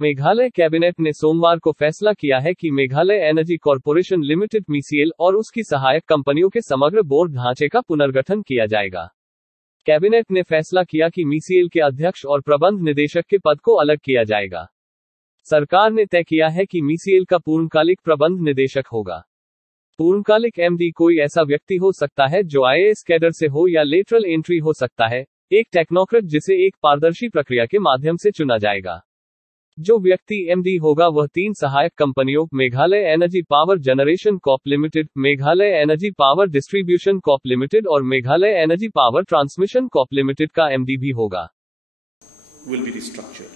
Meghalaya cabinet ने सोमवार को फैसला किया है कि Meghalaya energy corporation limited MeECL और उसकी सहायक कंपनियों के समग्र बोर्ड ढांचे का पुनर्गठन किया जाएगा। कैबिनेट ने फैसला किया कि MeECL के अध्यक्ष और प्रबंध निदेशक के पद को अलग किया जाएगा। सरकार ने तय किया है कि MeECL का पूर्णकालिक प्रबंध निदेशक होगा। पूर्णकालिक MD कोई ऐसा व्यक्ति हो सकता है जो IAS कैडर से हो या लेटरल एंट्री हो सकता है, एक टेक्नोक्रेट जिसे एक पारदर्शी प्रक्रिया के माध्यम से चुना जाएगा। जो व्यक्ति MD होगा वह 3 सहायक कंपनियों Meghalaya energy power generation corp limited, Meghalaya energy power distribution corp limited और Meghalaya energy power transmission corp limited का MD भी होगा। Will be restructured.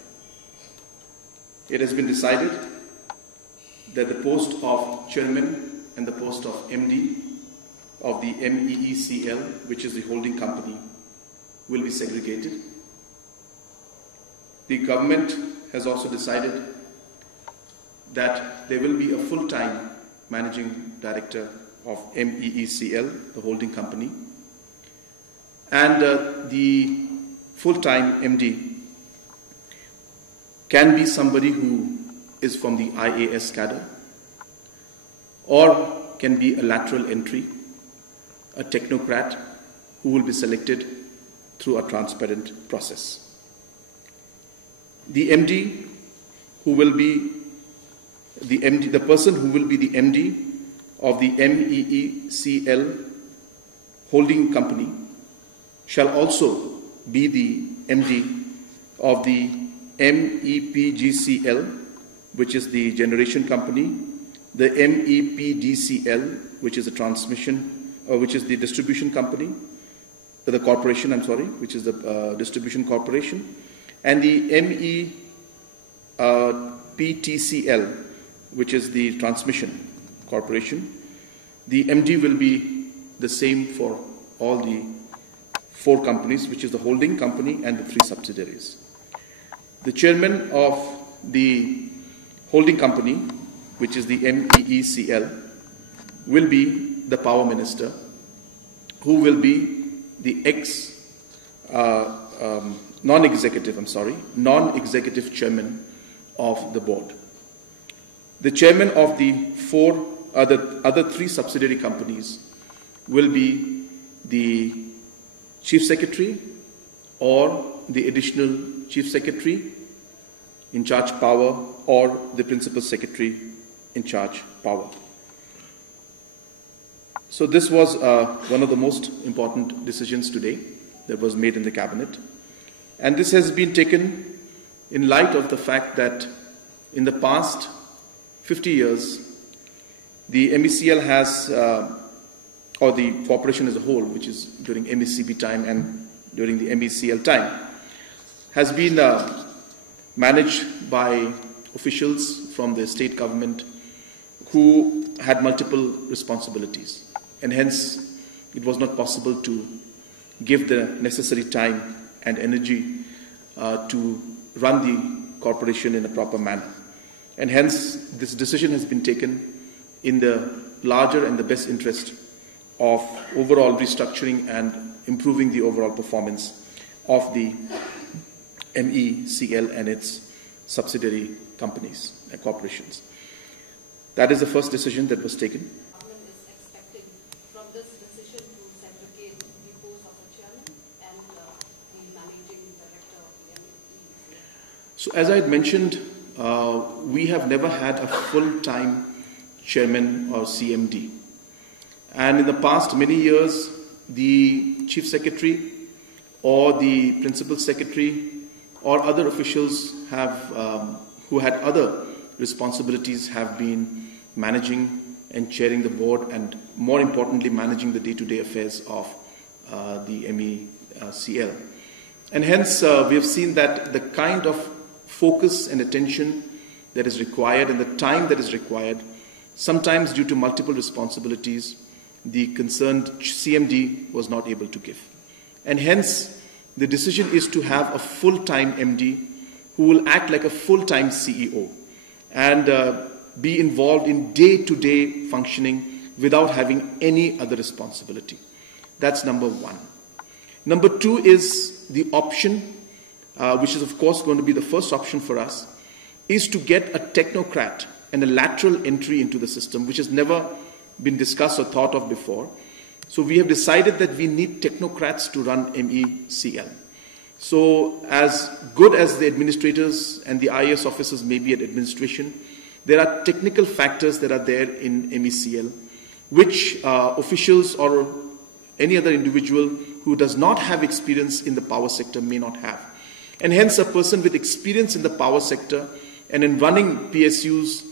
It has been decided that the post of chairman and the post of MD of the MeECL, which is the holding company, will be segregated. The government has also decided that there will be a full-time managing director of MeECL, the holding company, and the full-time MD can be somebody who is from the IAS cadre or can be a lateral entry, a technocrat who will be selected through a transparent process. The MD who will be the person who will be the MD of the MeECL holding company shall also be the MD of the MEPGCL, which is the generation company, the MEPDCL, which is the which is the distribution company, the corporation, which is the distribution corporation, and the MEPTCL, which is the transmission corporation. The MD will be the same for all the 4 companies, which is the holding company and the 3 subsidiaries. The chairman of the holding company, which is the MEECL, will be the power minister, who will be the non-executive chairman of the board. The chairman of the 4 other 3 subsidiary companies will be the chief secretary or the additional chief secretary in charge power or the principal secretary in charge power. So this was one of the most important decisions today that was made in the cabinet. And this has been taken in light of the fact that in the past 50 years, the MECL has, or the corporation as a whole, which is during MECB time and during the MECL time, has been managed by officials from the state government who had multiple responsibilities. And hence, it was not possible to give the necessary time and energy to run the corporation in a proper manner. And hence, this decision has been taken in the larger and the best interest of overall restructuring and improving the overall performance of the MECL and its subsidiary companies and corporations. That is the first decision that was taken. So as I had mentioned, we have never had a full-time chairman or CMD. And in the past many years, the chief secretary or the principal secretary or other officials who had other responsibilities have been managing and chairing the board and more importantly managing the day-to-day affairs of the MECL. And hence we have seen that the kind of focus and attention that is required and the time that is required, sometimes due to multiple responsibilities, the concerned CMD was not able to give. And hence, the decision is to have a full-time MD who will act like a full-time CEO and be involved in day-to-day functioning without having any other responsibility. That's number 1. Number 2 is the option, which is of course going to be the first option for us, is to get a technocrat and a lateral entry into the system, which has never been discussed or thought of before. So we have decided that we need technocrats to run MeECL. So as good as the administrators and the IAS officers may be at administration, there are technical factors that are there in MeECL, which officials or any other individual who does not have experience in the power sector may not have. And hence a person with experience in the power sector and in running PSUs,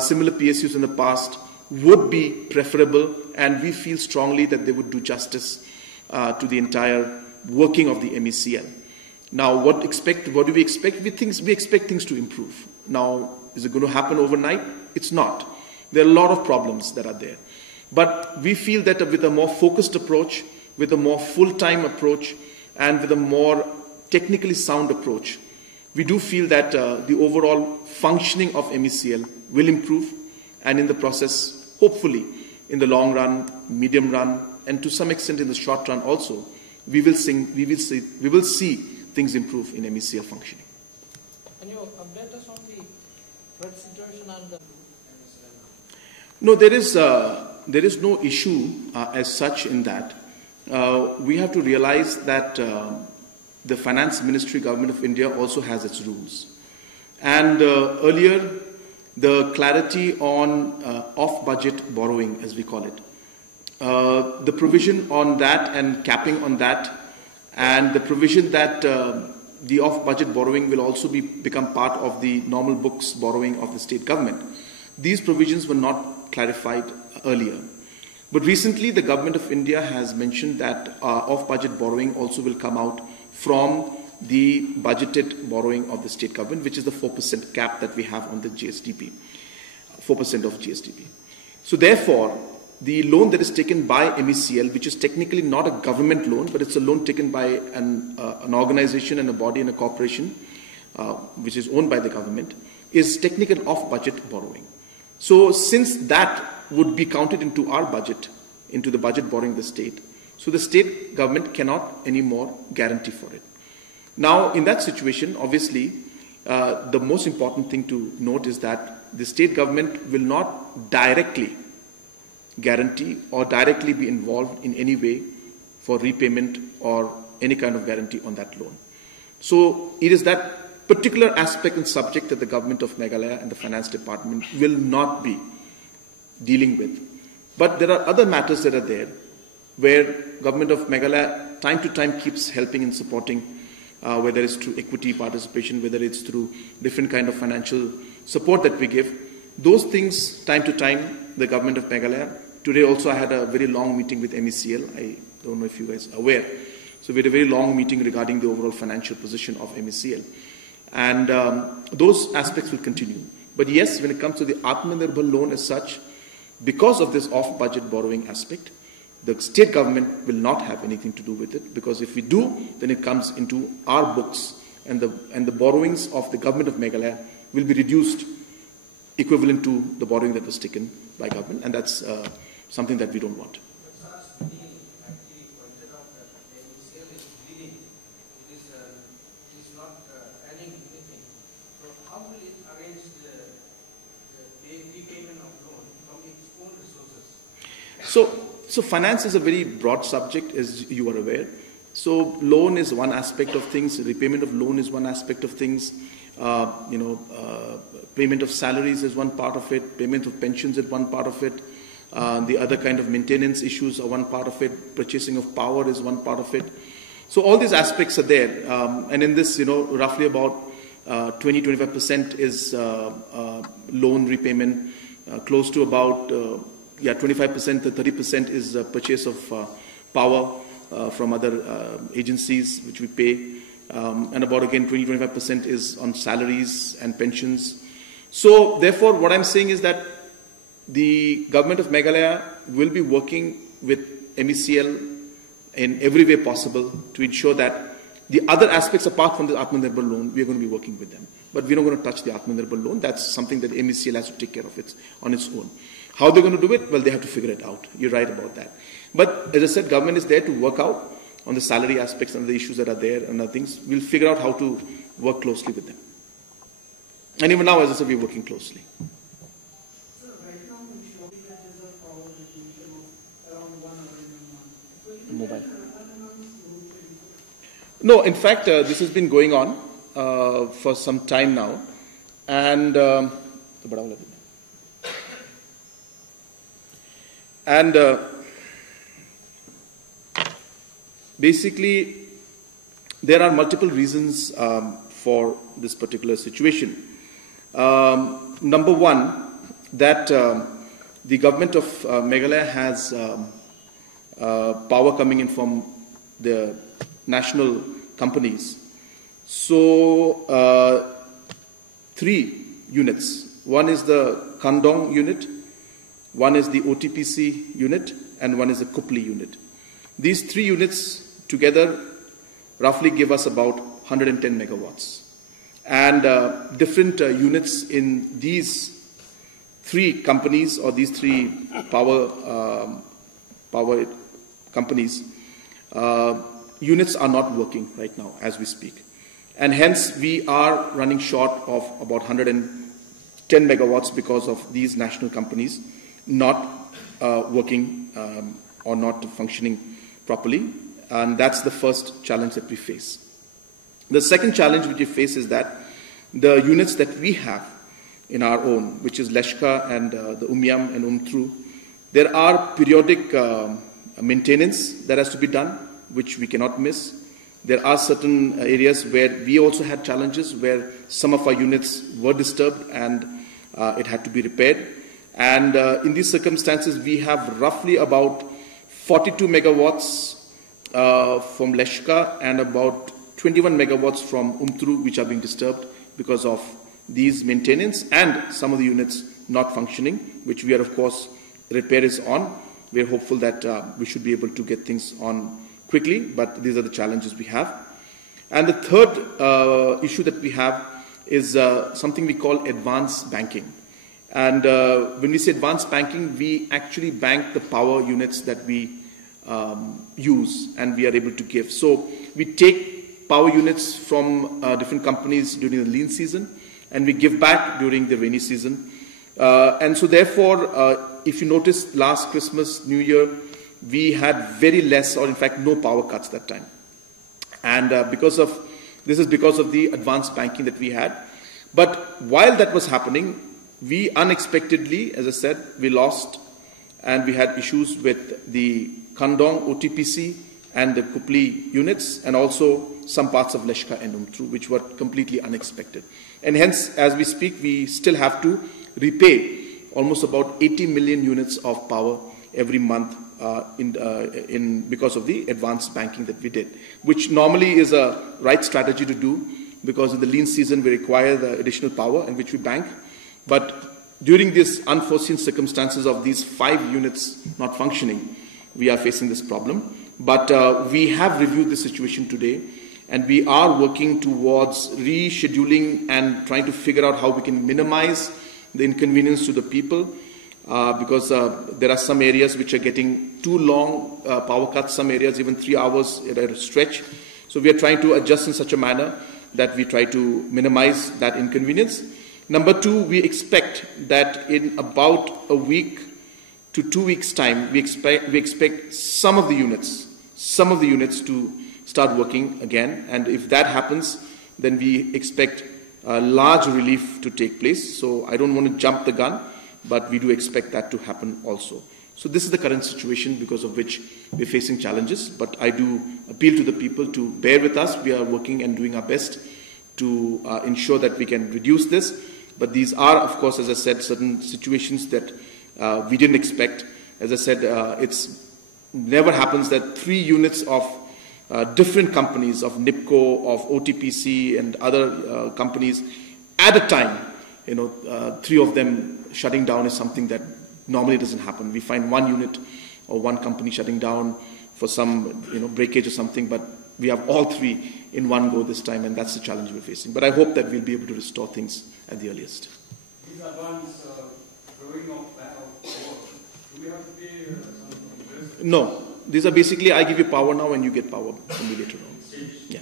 similar PSUs in the past, would be preferable, and we feel strongly that they would do justice to the entire working of the MeECL. Now, what do we expect? We expect things to improve. Now, is it going to happen overnight? It's not. There are a lot of problems that are there. But we feel that with a more focused approach, with a more full-time approach, and with a more technically sound approach, we do feel that the overall functioning of MeECL will improve, and in the process, hopefully, in the long run, medium run, and to some extent in the short run also, we will see things improve in MeECL functioning. Can you update us on the threat situation and the No, there is no issue as such in that. We have to realize that the Finance Ministry, Government of India also has its rules. And earlier, the clarity on off-budget borrowing, as we call it, the provision on that and capping on that, and the provision that the off-budget borrowing will also become part of the normal books borrowing of the state government. These provisions were not clarified earlier. But recently, the Government of India has mentioned that off-budget borrowing also will come out from the budgeted borrowing of the state government, which is the 4% cap that we have on the GSDP, 4% of GSDP. So therefore, the loan that is taken by MeECL, which is technically not a government loan, but it's a loan taken by an organization and a body and a corporation, which is owned by the government, is technical off-budget borrowing. So since that would be counted into our budget, into the budget borrowing of the state, so the state government cannot anymore guarantee for it. Now, in that situation, obviously, the most important thing to note is that the state government will not directly guarantee or directly be involved in any way for repayment or any kind of guarantee on that loan. So it is that particular aspect and subject that the government of Meghalaya and the finance department will not be dealing with. But there are other matters that are there where government of Meghalaya time to time keeps helping and supporting, whether it's through equity participation, whether it's through different kind of financial support that we give. Those things, time to time, the government of Meghalaya. Today also I had a very long meeting with MeECL. I don't know if you guys are aware. So we had a very long meeting regarding the overall financial position of MeECL. And those aspects will continue. But yes, when it comes to the Atmanirbhar loan as such, because of this off-budget borrowing aspect, the state government will not have anything to do with it, because if we do, then it comes into our books, and the borrowings of the government of Meghalaya will be reduced equivalent to the borrowing that was taken by government, and that's something that we don't want. So finance is a very broad subject, as you are aware. So loan is one aspect of things, repayment of loan is one aspect of things, payment of salaries is one part of it, payment of pensions is one part of it, the other kind of maintenance issues are one part of it, purchasing of power is one part of it. So all these aspects are there, and in this, roughly about 20-25% is loan repayment, close to about 25% to 30% is purchase of power from other agencies which we pay, and about again 20-25% is on salaries and pensions. So therefore what I'm saying is that the government of Meghalaya will be working with MeECL in every way possible to ensure that the other aspects apart from the Atmanirbhar loan, we are going to be working with them. But we're not going to touch the Atmanirbhar loan. That's something that MeECL has to take care of on its own. How they're going to do it? Well, they have to figure it out. You're right about that. But as I said, government is there to work out on the salary aspects and the issues that are there and other things. We'll figure out how to work closely with them. And even now, as I said, we're working closely. So right now, we show that there's a power distribution of around 1 hour in a month. Mobile. No, in fact, this has been going on for some time now. And basically, there are multiple reasons for this particular situation. Number one, that the government of Meghalaya has power coming in from the national companies. So, 3 units. One is the Kandong unit, one is the OTPC unit, and one is the Kupli unit. These 3 units together roughly give us about 110 megawatts. And different units in these 3 companies or these 3 power companies, units are not working right now as we speak. And hence we are running short of about 110 megawatts because of these national companies not working or not functioning properly. And that's the first challenge that we face. The second challenge which we face is that the units that we have in our own, which is Leshka and the Umyam and Umtru, there are periodic maintenance that has to be done, which we cannot miss. There are certain areas where we also had challenges where some of our units were disturbed and it had to be repaired. And in these circumstances, we have roughly about 42 megawatts from Leshka and about 21 megawatts from Umtru, which are being disturbed because of these maintenance and some of the units not functioning, which we are, of course, repair is on. We are hopeful that we should be able to get things on quickly, but these are the challenges we have. And the third issue that we have is something we call advanced banking. And when we say advanced banking, we actually bank the power units that we use and we are able to give. So we take power units from different companies during the lean season and we give back during the rainy season. And so therefore, if you notice last Christmas, New Year, we had very less or in fact no power cuts that time. And this is because of the advanced banking that we had. But while that was happening, we unexpectedly, as I said, we lost and we had issues with the Kandong OTPC and the Kupli units and also some parts of Leshka and Umtru, which were completely unexpected. And hence, as we speak, we still have to repay almost about 80 million units of power every month because of the advanced banking that we did, which normally is a right strategy to do because in the lean season we require the additional power in which we bank. But during these unforeseen circumstances of these 5 units not functioning, we are facing this problem. But we have reviewed the situation today and we are working towards rescheduling and trying to figure out how we can minimize the inconvenience to the people because there are some areas which are getting too long power cuts, some areas even 3 hours at a stretch. So we are trying to adjust in such a manner that we try to minimize that inconvenience. Number 2, we expect that in about a week to 2 weeks' time, we expect some of the units to start working again. And if that happens, then we expect a large relief to take place. So I don't want to jump the gun, but we do expect that to happen also. So this is the current situation because of which we're facing challenges. But I do appeal to the people to bear with us. We are working and doing our best to ensure that we can reduce this. But these are, of course, as I said, certain situations that we didn't expect. As I said, it's never happens that 3 units of different companies, of NIPCO, of OTPC and other companies at a time, 3 of them shutting down is something that normally doesn't happen. We find 1 unit or 1 company shutting down for some breakage or something, but we have all 3 in one go this time, and that's the challenge we're facing. But I hope that we'll be able to restore things at the earliest. These advance drawing of power, do we have to pay something? No. These are basically, I give you power now and you get power from me later on. Yeah.